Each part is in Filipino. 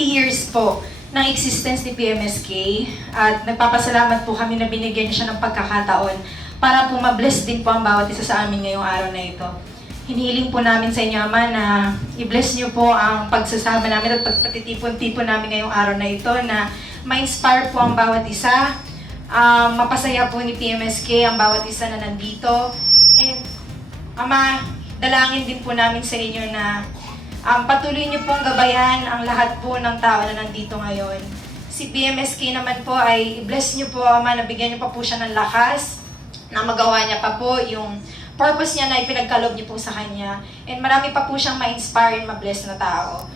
20 years po ng existence ni PMSK at nagpapasalamat po kami na binigyan niya siya ng pagkakataon para po ma-bless din po ang bawat isa sa amin ngayong araw na ito. Hinihiling po namin sa inyo, Ama, na i-bless niyo po ang pagsasama namin at pagtitipon-tipon namin ngayong araw na ito, na ma-inspire po ang bawat isa, mapasaya po ni PMSK ang bawat isa na nandito. And, Ama, dalangin din po namin sa inyo na patuloy niyo pong gabayan ang lahat po ng tao na nandito ngayon. Si PMSK naman po ay i-bless niyo po, Ama, na bigyan niyo pa po siya ng lakas, na magawa niya pa po yung purpose niya na ipinagkaloob niyo po sa kanya. And marami pa po siyang ma-inspire and ma-bless na tao.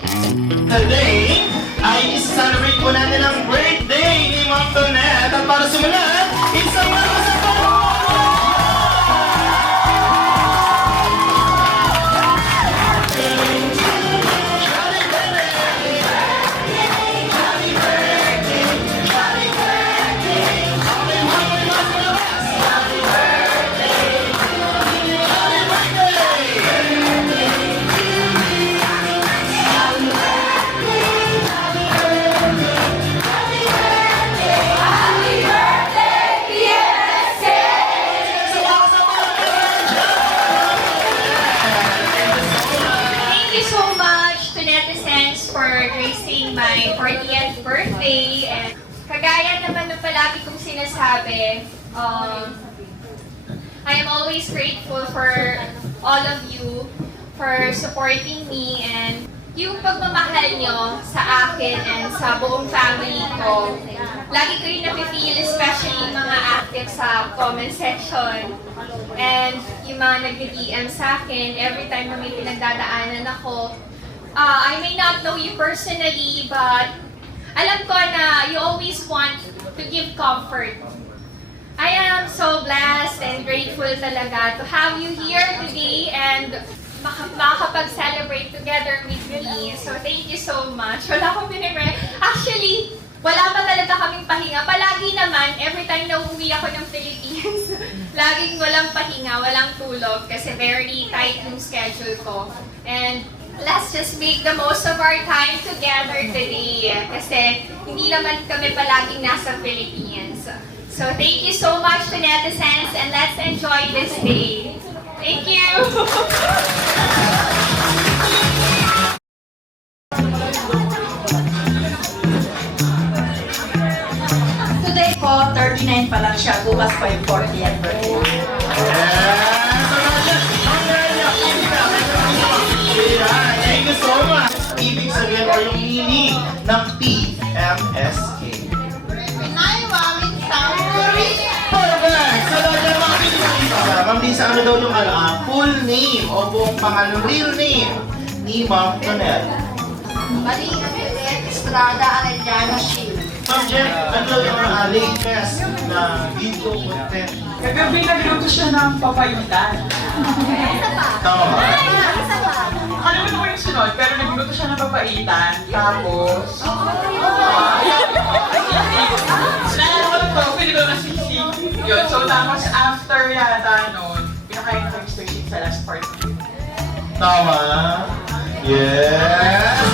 Today ay isa-celebrate po natin ang birthday ni Ma'am Tonette. At para simulan, isang malakas na for gracing my 40th birthday. And kagaya naman ng palagi kong sinasabi, I am always grateful for all of you for supporting me, and yung pagmamahal nyo sa akin and sa buong family ko. Lagi ko yung nafe-feel, especially yung mga active sa comment section. And yung mga nag-DM sa akin every time na may pinagdadaanan ako. I may not know you personally, but alam ko na you always want to give comfort. I am so blessed and grateful talaga to have you here today and makakapag-celebrate together with me. So thank you so much. Wala akong pinag-re. Actually, wala pa talaga kaming pahinga. Palagi naman, every time na umuwi ako ng Philippines, laging walang pahinga, walang tulog kasi very tight yung schedule ko. And let's just make the most of our time together today kasi hindi naman kami palaging nasa Philippines. So thank you so much to netizens and let's enjoy this day. Thank you! Today po, 39 pa lang siya. Bukas po yung 40th birthday. Thank you so much! Ibig sabihin o yung meaning ng PMSK. Pinay, Mami, Sauri! Perfect! So, dahil Ma'am Lisa, ano daw yung full name o buong pangalan, real name ni Ma'am Tonette? Maria Juliet Estrada Arellano Shield. Ma'am Jen, ano daw yung latest na video content? Kagabi nagluto siya ng papayutan. Tama ba? Nakalimutan ko yung sunod, pero nagluto siya ng papaitan. Tapos... Sinayang ko lang to, pwede ko na sisi. Yun, so tapos after yata nun, pinakain ko yung station sa last part. Tama? Yes!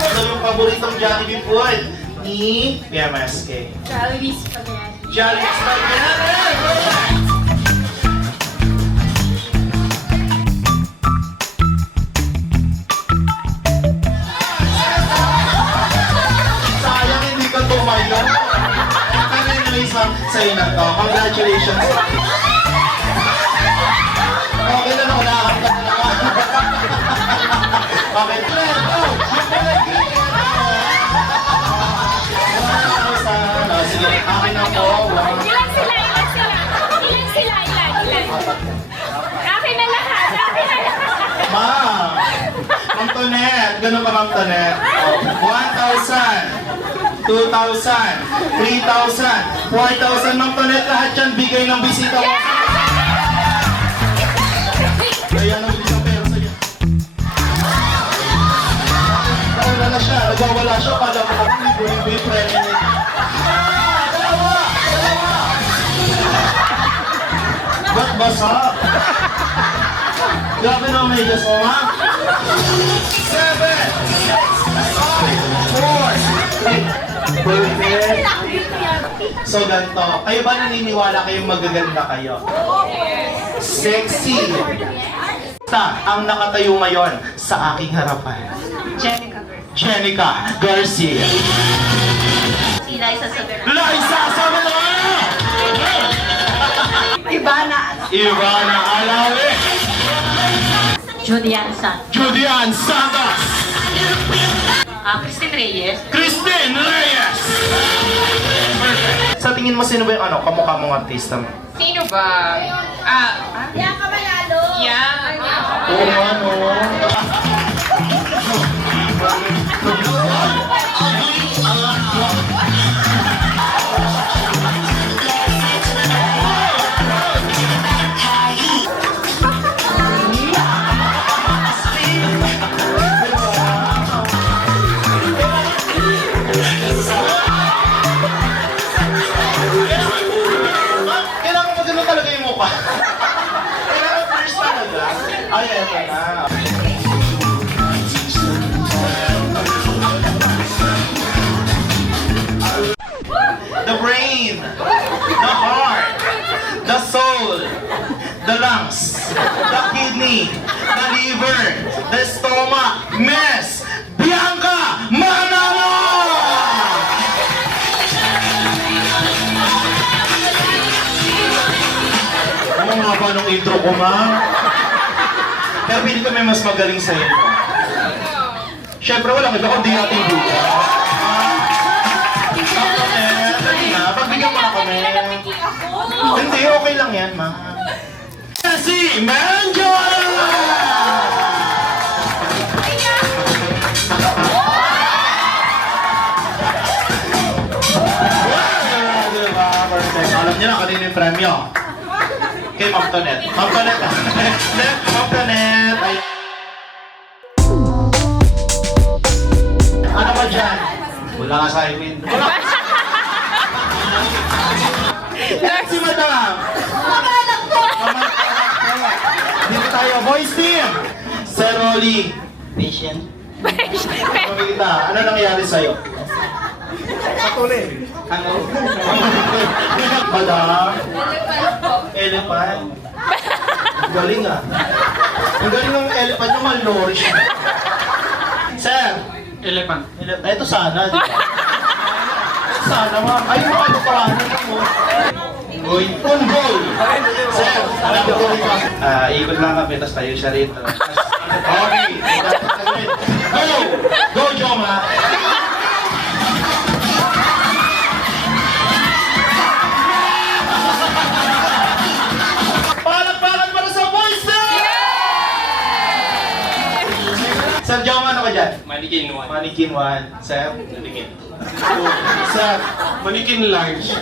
Ano yung paboritong Jollibee food ni PMSK? Jollibee Spaghetti. Jollibee Spaghetti! Sayang hindi ka tumayo. Kaya na isang sa'yo na to. Congratulations. Okay na nakalakan ka na naman. Okay, let's go! Sige, akin na po. Ilan sila? Ilan sila? Ilan sila? Ilan? Akin na lahat! Akin na lahat! Ma'am! Ma'am Tonette! Ganun ka, Ma'am Tonette? 1,000, 2,000, 3,000, 4,000, Ma'am Tonette, lahat yan bigay ng bisita mo. Kaya nang isang pera sa'yo. Nawala siya, nagwawala siya, pala mo kami, libo-libo yung premyo niya. Ba't basa? Grabe na may gas mo, ma'am. 7, 6, 5, Perfect. So, ganito. Kayo ba naniniwala kayong magaganda kayo? Sexy. Ang nakatayo ngayon sa aking harapan. Jenica Garcia. Si Liza Soberano. Liza Soberano! Ivana Alawi. Julian San. Julian Santos. Christine Reyes. Christine Reyes. Perfect. Sa tingin mo, sino ba yung kamukha mong artista mo? Sino ba? Yan ka manalo! Yan. Oo nga, no? Kailangan mo ganun talaga yung mukha. Kailangan first talaga. Ay, eto na. The brain, the heart, the soul, the lungs, the kidney, the liver, the stomach, Miss Bianca Manalo! Ano nga ba nung intro ko, ma'am? Pero pili ko may mas magaling sa'yo. Siyempre, walang iba kundi ating buka. Pagbigyan mo na kami. Hindi, okay lang yan, ma'am. Si Manjola! Diba? Perfect. Alam niyo na kanina yung premyo. Kay Ma'am Tonet. Ma'am Tonet. Ma'am Tonet. Ay. Ano ba dyan? Wala nga sa akin. Si Madam. Mamalak po! Dito tayo. Boys team. Sir Rolly. Patient. Pamilita. Ano nangyayari sa'yo? Patuloy. Ano? Madam. Elephant. Ang galing ah. Ang galing ng elephant yung malnourished. Sir. Elephant. Ito sana, di ba? Ito sana, ma'am. Ay, mga lupahanan mo. Goy. Punggol. Sir, alam ko ito. Ikot lang kami, tapos tayo siya rito. Okay. Go! Go, Joma! Palakpakan para sa boys na! Sir Joma, ano ka dyan? Manikin one. Mannequin 1. Sir? Manikin. Sir? Manikin large.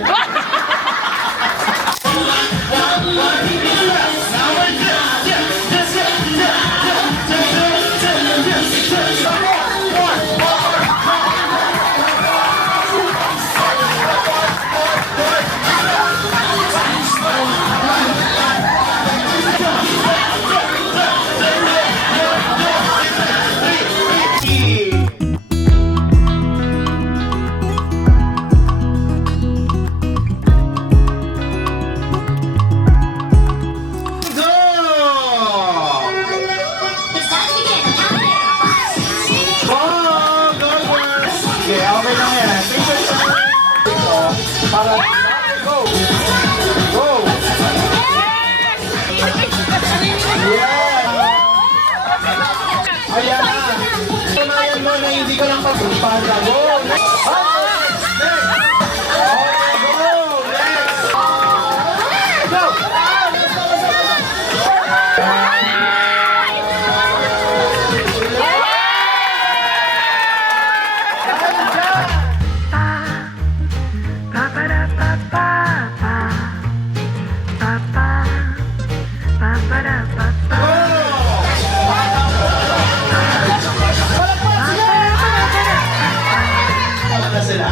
Para go! Go! Yeah! Ayan na! Tunayan mo na hindi ka lang pagpapala. Go! Next! Next! Okay, go! Next! Go! Go! Sila.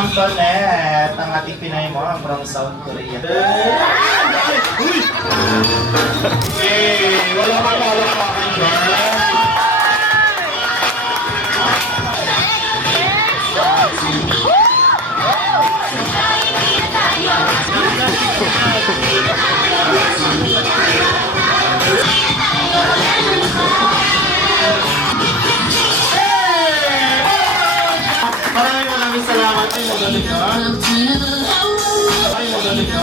Antoinette, ang ating Pinay mom from South Korea. Uy! Hey, wala kang palakpakan dyan. Maraming salamat din. Magaling ka. Ay, magaling ka.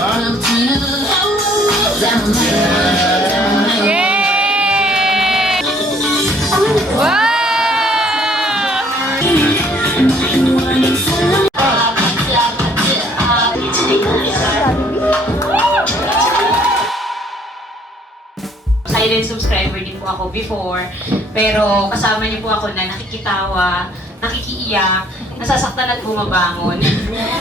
Silent subscriber din po ako before, pero kasama niyo po ako na nakikitawa, nakikiiyak, nasasaktan at bumabangon.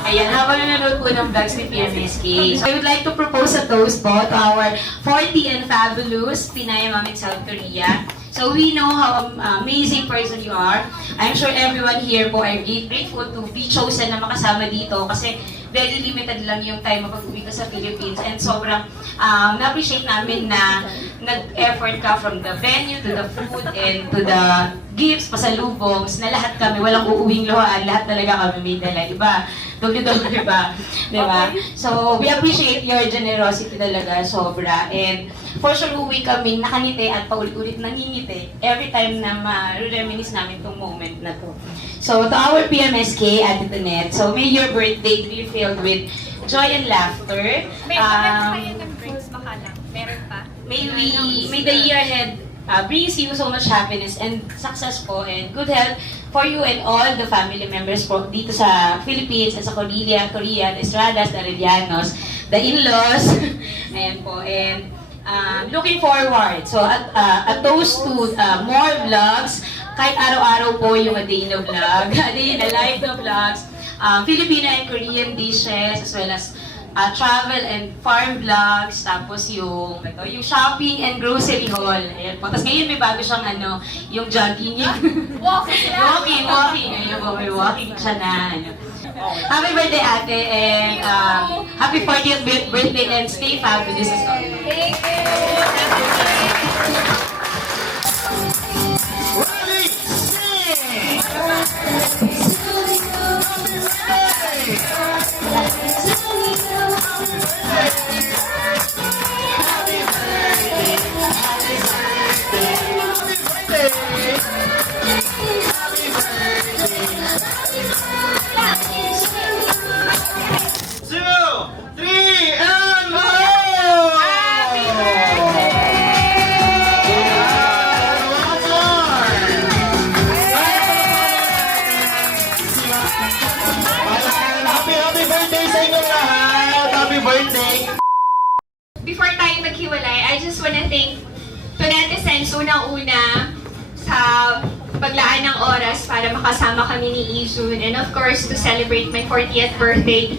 Ayan, habang nanonood po ng vlogs ni PMSK. So, I would like to propose a toast po to our 40 and fabulous Pinay Mom in South Korea. So, we know how amazing person you are. I'm sure everyone here po are grateful to be chosen na makasama dito kasi very limited lang yung time mapag-uwi ka sa Philippines and sobrang na-appreciate namin na nag-effort ka from the venue to the food and to the gifts, pasalubongs, na lahat kami, walang uuwing luhaan, lahat talaga kami may dala, di ba? Doble-doble ba? Di ba? So, we appreciate your generosity talaga, sobra. And for sure, uuwi kami nakangiti at paulit-ulit nangingiti every time na ma-reminisce namin tong moment na to. So, to our PMSK, Ate Tonette, so may your birthday be filled with joy and laughter. May the year ahead brings you so much happiness and success po and good health for you and all the family members po dito sa Philippines at sa Korea, the Estradas, the Arellano's, the in-laws, ayan po, and looking forward. So, a toast to more vlogs, kahit araw-araw po yung a day na vlog, a day na live na vlogs, Filipino and Korean dishes, as well as travel and farm vlogs, tapos yung shopping and grocery haul. Ayan po. Tapos ngayon may bago siyang yung jogging. Walking. Ayun po, may walking siya na Happy birthday, ate, and happy 40th birthday and stay fabulous as well. Thank you! Before tayo maghiwalay, I just wanna thank Tonetizens unang-una sa paglaan ng oras para makasama kami ni Izun and of course to celebrate my 40th birthday.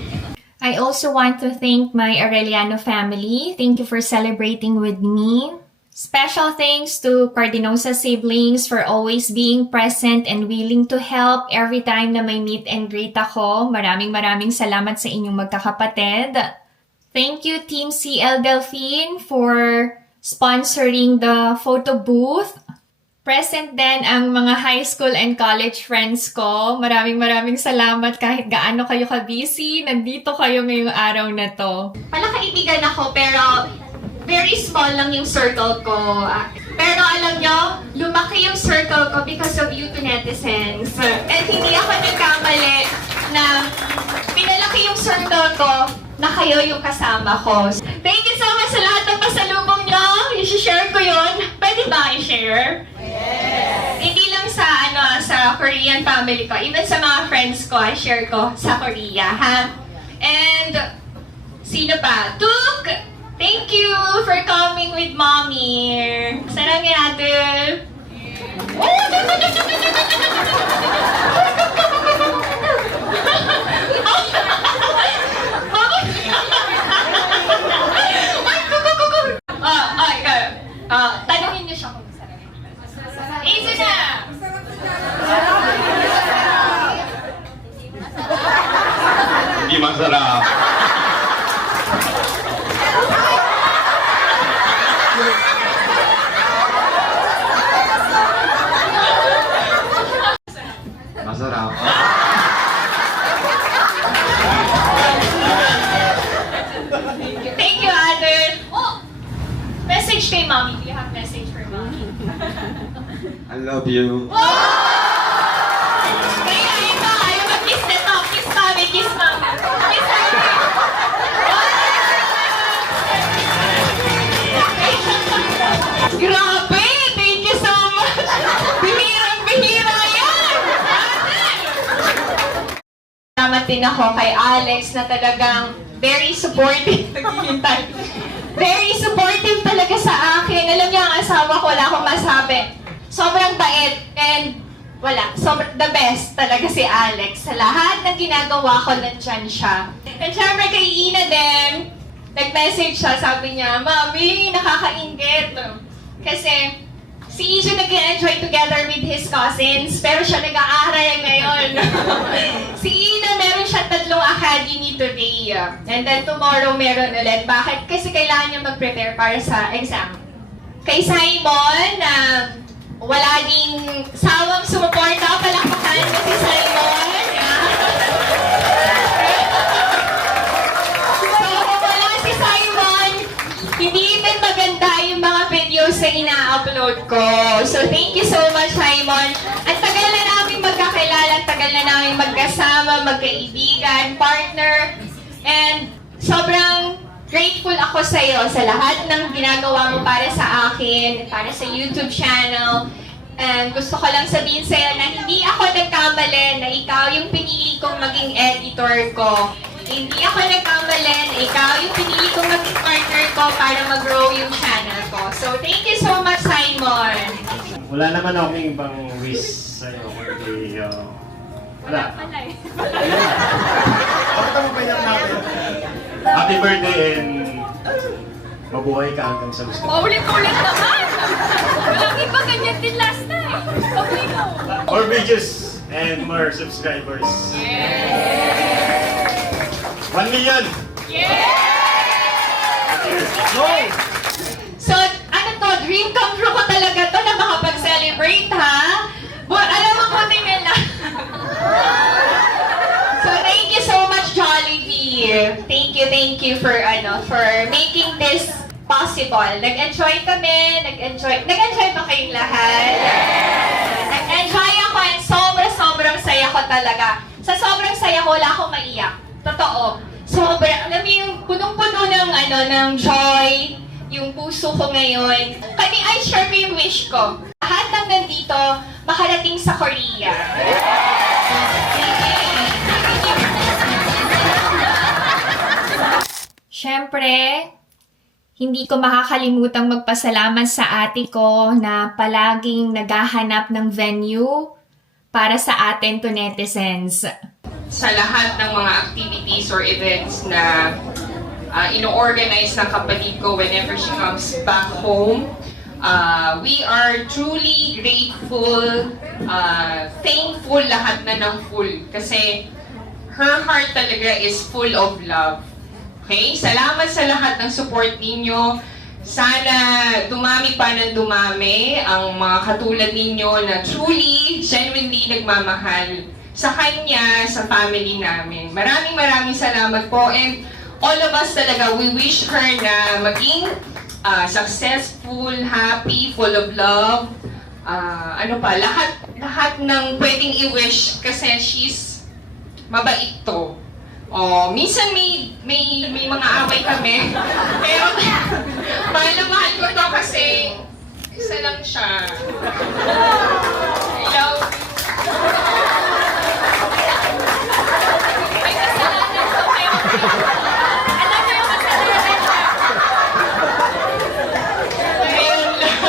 I also want to thank my Arellano family. Thank you for celebrating with me. Special thanks to Cardinosa siblings for always being present and willing to help every time na may meet and greet ako. Maraming salamat sa inyong magkakapatid. Thank you, Team CL Delphine, for sponsoring the photo booth. Present din ang mga high school and college friends ko. Maraming salamat kahit gaano kayo ka-busy. Nandito kayo ngayong araw na to. Palakaibigan ako pero very small lang yung circle ko. Pero alam nyo, lumaki yung circle ko because of you, Tonetizens. And hindi ako nagkamali na pinalaki yung circle ko na kayo yung kasama ko. Thank you so much sa lahat ng pasalubong nyo. I-share ko yun. Pwede ba i-share? Yes! Hindi lang sa sa Korean family ko. Even sa mga friends ko, i-share ko sa Korea, ha? And, sino pa? Tuk! Thank you for coming with mommy. Sarang yadul. Tanungin niyo siya kung sarang. Easy na! masarap. Masarap. Thank you, Alden. Oh, message kay Mommy. Do you have message for Mommy? I love you. Kaya ito, ayaw mag-kiss na to. Kiss Mommy, kiss Mommy. Kiss Mommy. Grabe! Thank you so much! Bihirang-bihira yan! Salamat din ako kay Alex na talagang very supportive. Naghihintay. Very supportive talaga sa akin. Alam niyo, ang asawa ko, wala akong masabi. Sobrang bait and wala. The best talaga si Alex. Sa lahat ng ginagawa ko, nandyan siya. And syempre kay Ina din, nag-message siya, sabi niya, Mami, nakakaingit. Kasi si Ijo nag-enjoy together with his cousins, pero siya nag-aaral ngayon. Si Ina, meron siya 3 academy today. And then tomorrow meron ulit. Bakit? Kasi kailangan niya mag-prepare para sa exam. Kay Simon, wala ding sawang sumuporta. Palakpakan mo si Simon. So, kung wala si Simon, hindi din maganda yung mga videos na ina-upload ko. So, thank you so much, Simon. Ang tagal na namin magkakilala, ang tagal na namin magkasama, magkaibigan, partner, and sobrang grateful ako sa iyo sa lahat ng ginagawa mo para sa akin, para sa YouTube channel. And gusto ko lang sabihin sa iyo na hindi ako nagkamali na ikaw yung pinili kong maging editor ko. Hindi ako nagkamali na ikaw yung pinili kong maging partner ko para mag-grow yung channel ko. So, thank you so much, Simon! Wala naman akong ibang wish sa'yo, kundi, wala. Pakita mo pa yan natin. Happy birthday and mabuhay ka hanggang sa gusto. Paulit-ulit naman! Walang iba ganyan din last time. Okay mo. More videos and more subscribers. 1 million! So, ano to, dream come true ko talaga to na makapag-celebrate, ha? Alam mo ko din nila. So, thank you so much, Jollibee. Thank you for making this possible. Nag-enjoy kami, nag-enjoy ba kayong lahat? Nag-enjoy ako and sobrang saya ko talaga. Sa sobrang saya ko, wala akong maiyak. Totoo. Alam mo yung punong-puno ng joy, yung puso ko ngayon. I share ko yung wish ko. Lahat ng nandito, makarating sa Korea. Siyempre, hindi ko makakalimutang magpasalamat sa ate ko na palaging naghahanap ng venue para sa atin to netizens. Sa lahat ng mga activities or events na ino-organize ng kapatid ko whenever she comes back home, we are truly grateful, thankful lahat na ng full. Kasi her heart talaga is full of love. Okay? Salamat sa lahat ng support ninyo. Sana dumami pa ng dumami ang mga katulad ninyo na truly, genuinely nagmamahal sa kanya, sa family namin. Maraming salamat po. And all of us talaga, we wish her na maging successful, happy, full of love. Lahat ng pwedeng i-wish kasi she's mabait to. Minsan may mga away kami. Pero mahal na mahal ko to kasi isa lang siya. I love you. May kasalanan ko kayo. Alam mo yung kasalanan niya. Ayun lang.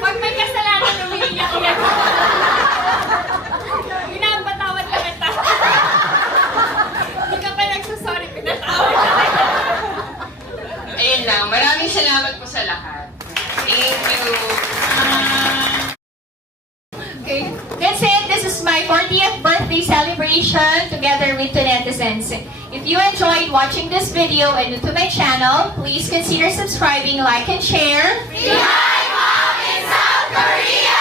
Pag may kasalanan, umiiyak yan. Pinapatawad lang kita. Hindi ka pa nagsasorry, pinatawad lang kita. Ayun lang. Maraming salamat po sa lahat. Thank you. Okay, that's it. This is my 40th birthday celebration together with the netizens. If you enjoyed watching this video and new to my channel, please consider subscribing, like, and share. Behind Mom in South Korea!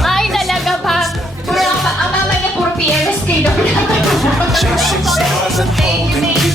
Ay, talaga ba? Ang mama niya puro PMSK daw. Thank you, thank you.